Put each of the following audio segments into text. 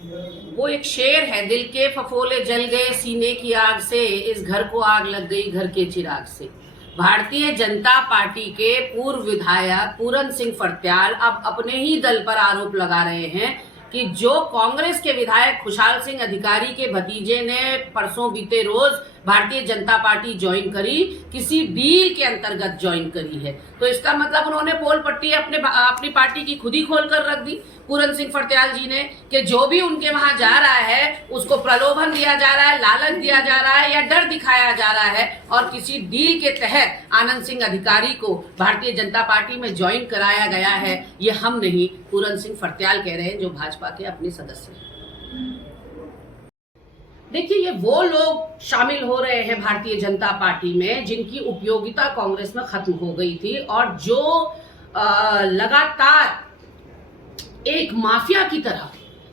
वो एक शेर है, दिल के फफोले जल गए सीने की आग से, इस घर को आग लग गई घर के चिराग से। भारतीय जनता पार्टी के पूर्व विधायक पूरन सिंह फर्त्याल अब अपने ही दल पर आरोप लगा रहे हैं कि जो कांग्रेस के विधायक खुशहाल सिंह अधिकारी के भतीजे ने परसों बीते रोज भारतीय जनता पार्टी ज्वाइन करी, किसी डील के अंतर्गत ज्वाइन करी है। तो इसका मतलब उन्होंने पोल पट्टी अपनी पार्टी की खुद ही खोल कर रख दी पूरन सिंह फर्त्याल जी ने, कि जो भी उनके वहां जा रहा है उसको प्रलोभन दिया जा रहा है, लालच दिया जा रहा है या डर दिखाया जा रहा है, और किसी डील के तहत आनंद सिंह अधिकारी को भारतीय जनता पार्टी में ज्वाइन कराया गया है। ये हम नहीं, पूरन सिंह फर्त्याल कह रहे हैं, जो भाजपा के अपने सदस्य हैं। देखिए, ये वो लोग शामिल हो रहे हैं भारतीय जनता पार्टी में जिनकी उपयोगिता कांग्रेस में खत्म हो गई थी और जो लगातार एक माफिया की तरह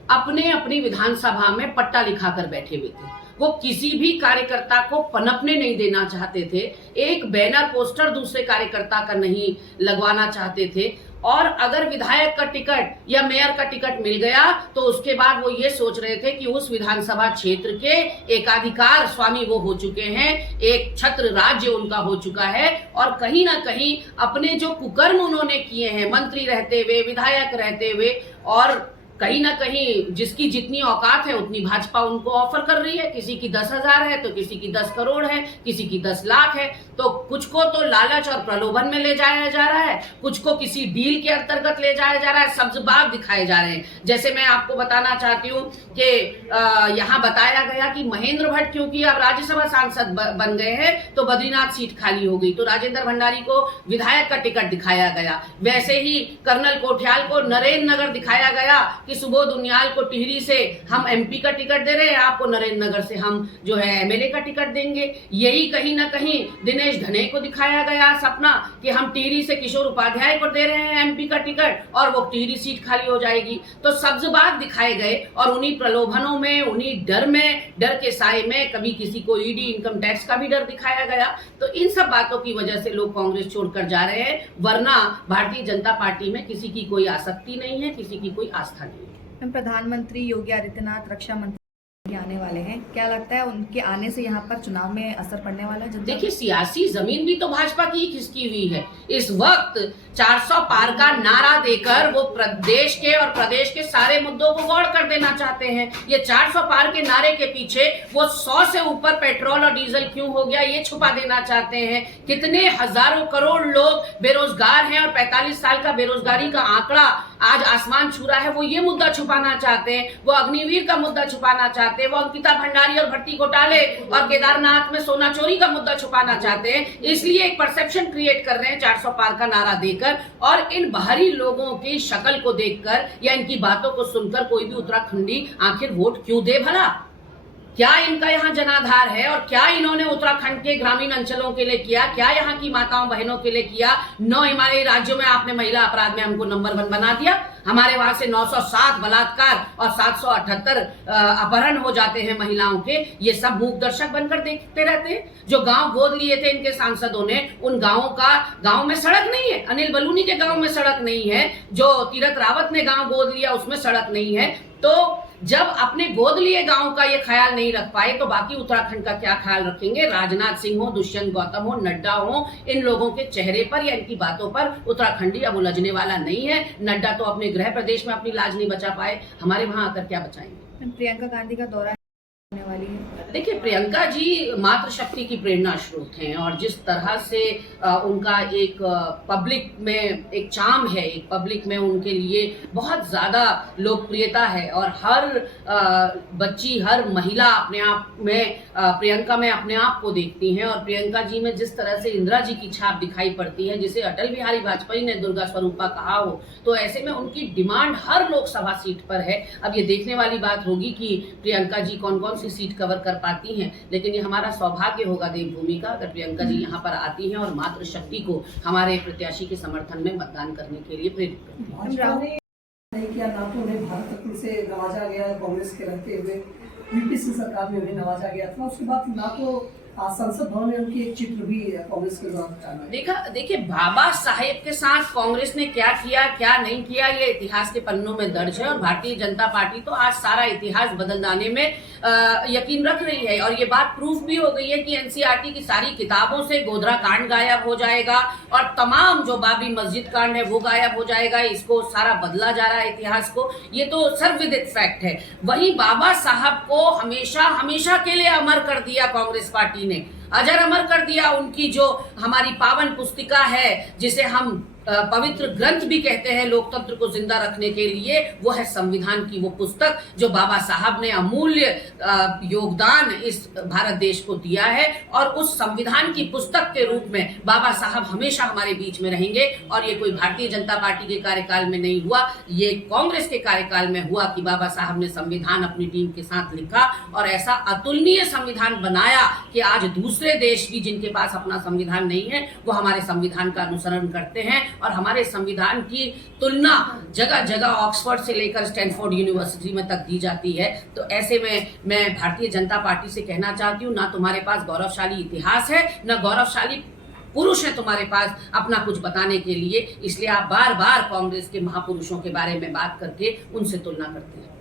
अपने अपनी विधानसभा में पट्टा लिखा कर बैठे हुए थे। वो किसी भी कार्यकर्ता को पनपने नहीं देना चाहते थे, एक बैनर पोस्टर दूसरे कार्यकर्ता का नहीं लगवाना चाहते थे, और अगर विधायक का टिकट या मेयर का टिकट मिल गया तो उसके बाद वो ये सोच रहे थे कि उस विधानसभा क्षेत्र के एकाधिकार स्वामी वो हो चुके हैं, एक छत्र राज्य उनका हो चुका है, और कहीं ना कहीं अपने जो कुकर्म उन्होंने किए हैं मंत्री रहते हुए, विधायक रहते हुए, और कहीं ना कहीं जिसकी जितनी औकात है उतनी भाजपा उनको ऑफर कर रही है। किसी की 10,000 है तो किसी की 10 करोड़ है, किसी की 10 लाख है। तो कुछ को तो लालच और प्रलोभन में ले जाया जा रहा है, कुछ को किसी डील के अंतर्गत ले जाया जा रहा है, सब्जबाग दिखाए जा रहे हैं। जैसे मैं आपको बताना चाहती हूँ कि यहाँ बताया गया कि महेंद्र भट्ट क्योंकि अब राज्यसभा सांसद बन गए हैं तो बद्रीनाथ सीट खाली हो गई, तो राजेंद्र भंडारी को विधायक का टिकट दिखाया गया। वैसे ही कर्नल कोठियाल को नरेंद्र नगर दिखाया गया कि सुबोध उनियाल को टिहरी से हम एमपी का टिकट दे रहे हैं, आपको नरेंद्र नगर से हम जो है एमएलए का टिकट देंगे। यही कहीं ना कहीं दिनेश धने को दिखाया गया सपना कि हम टिहरी से किशोर उपाध्याय को दे रहे हैं एमपी का टिकट और वो टिहरी सीट खाली हो जाएगी। तो सब्जबाग दिखाए गए और उन्हीं प्रलोभनों में, उन्हीं डर के साए में कभी किसी को ईडी इनकम टैक्स का भी डर दिखाया गया। तो इन सब बातों की वजह से लोग कांग्रेस छोड़कर जा रहे हैं, वरना भारतीय जनता पार्टी में किसी की कोई आसक्ति नहीं है, किसी की कोई आस्था नहीं है। प्रधानमंत्री योगी आदित्यनाथ रक्षा मंत्री आने वाले हैं, क्या लगता है उनके आने से यहाँ पर चुनाव में असर पड़ने वाला है? देखिए, सियासी जमीन भी तो भाजपा की ही खिसकी हुई है। इस वक्त 400 पार का नारा देकर वो प्रदेश के और प्रदेश के सारे मुद्दों को गौड़ कर देना चाहते हैं। ये 400 पार के नारे के पीछे वो 100 से ऊपर पेट्रोल और डीजल क्यों हो गया ये छुपा देना चाहते हैं। कितने हजारों करोड़ लोग बेरोजगार हैं और 45 साल का बेरोजगारी का आंकड़ा आज आसमान छू रहा है, वो ये मुद्दा छुपाना चाहते हैं। वो अग्निवीर का मुद्दा छुपाना चाहते हैं, वो अंकिता भंडारी और भर्ती घोटाले और केदारनाथ में सोना चोरी का मुद्दा छुपाना चाहते हैं। इसलिए एक परसेप्शन क्रिएट कर रहे हैं 400 पार का नारा देकर, और इन बाहरी लोगों की शक्ल को देखकर या इनकी बातों को सुनकर कोई भी उत्तराखंडी आखिर वोट क्यों दे भला? क्या इनका यहाँ जनाधार है और क्या इन्होंने उत्तराखंड के ग्रामीण अंचलों के लिए किया, क्या यहाँ की माताओं बहनों के लिए किया? 9 हिमालयी राज्यों में आपने महिला अपराध में हमको नंबर 1 बना दिया। हमारे वहां से 907 बलात्कार और 778 अपहरण हो जाते हैं महिलाओं के। ये सब मूक दर्शक बनकर देखते रहते हैं। जो गांव गोद लिए थे इनके सांसदों ने, उन गांव में सड़क नहीं है। अनिल बलूनी के गांव में सड़क नहीं है, जो तीरथ रावत ने गांव गोद लिया उसमें सड़क नहीं है। तो जब अपने गोद लिए गांव का ये ख्याल नहीं रख पाए तो बाकी उत्तराखंड का क्या ख्याल रखेंगे? राजनाथ सिंह हो, दुष्यंत गौतम हो, नड्डा हो, इन लोगों के चेहरे पर या इनकी बातों पर उत्तराखंडी अब उलझने वाला नहीं है। नड्डा तो अपने गृह प्रदेश में अपनी लाज नहीं बचा पाए, हमारे वहां आकर क्या बचाएंगे? प्रियंका गांधी का दौरा होने वाली है। देखिए, प्रियंका जी मातृशक्ति की प्रेरणा स्रोत हैं और जिस तरह से उनका एक पब्लिक में एक चार्म है, एक पब्लिक में उनके लिए बहुत ज़्यादा लोकप्रियता है और हर बच्ची, हर महिला अपने आप में प्रियंका में अपने आप को देखती हैं। और प्रियंका जी में जिस तरह से इंदिरा जी की छाप दिखाई पड़ती है, जिसे अटल बिहारी वाजपेयी ने दुर्गा स्वरूपा कहा हो, तो ऐसे में उनकी डिमांड हर लोकसभा सीट पर है। अब ये देखने वाली बात होगी कि प्रियंका जी कौन कौन सी सीट कवर कर पाती हैं, लेकिन ये हमारा सौभाग्य होगा देवभूमि का अगर प्रियंका जी यहाँ पर आती हैं और मातृशक्ति को हमारे प्रत्याशी के समर्थन में मतदान करने के लिए प्रेरित करती हैं। नहीं किया, ना तो उन्हें भारत रत्न से नवाजा गया कांग्रेस के रहते हुए, यूपी से सरकार में उन्हें नवाजा गया था। उसके बाद ना तो आज संसद भवन में उनकी एक चित्र भी कांग्रेस के द्वारा हटाना है। देखिए बाबा साहेब के साथ कांग्रेस ने क्या किया क्या नहीं किया ये इतिहास के पन्नों में दर्ज है और भारतीय जनता पार्टी तो आज सारा इतिहास बदल जाने में यकीन रख रही है। और ये बात प्रूफ भी हो गई है कि एनसीईआरटी की सारी किताबों से गोधरा कांड गायब हो जाएगा और तमाम जो बाबरी मस्जिद कांड है वो गायब हो जाएगा। इसको सारा बदला जा रहा है इतिहास को, ये तो सर्वविदित फैक्ट है। वहीं बाबा साहब को हमेशा हमेशा के लिए अमर कर दिया कांग्रेस पार्टी ने, अजर अमर कर दिया। उनकी जो हमारी पावन पुस्तिका है जिसे हम पवित्र ग्रंथ भी कहते हैं लोकतंत्र को जिंदा रखने के लिए, वो है संविधान की वो पुस्तक जो बाबा साहब ने अमूल्य योगदान इस भारत देश को दिया है। और उस संविधान की पुस्तक के रूप में बाबा साहब हमेशा हमारे बीच में रहेंगे। और ये कोई भारतीय जनता पार्टी के कार्यकाल में नहीं हुआ, ये कांग्रेस के कार्यकाल में हुआ कि बाबा साहब ने संविधान अपनी टीम के साथ लिखा और ऐसा अतुलनीय संविधान बनाया कि आज दूसरे देश भी जिनके पास अपना संविधान नहीं है वो हमारे संविधान का अनुसरण करते हैं। और हमारे संविधान की तुलना जगह जगह ऑक्सफोर्ड से लेकर स्टैनफोर्ड यूनिवर्सिटी में तक दी जाती है। तो ऐसे में मैं भारतीय जनता पार्टी से कहना चाहती हूँ, ना तुम्हारे पास गौरवशाली इतिहास है, ना गौरवशाली पुरुष है तुम्हारे पास अपना कुछ बताने के लिए। इसलिए आप बार बार कांग्रेस के महापुरुषों के बारे में बात करके उनसे तुलना करते हैं।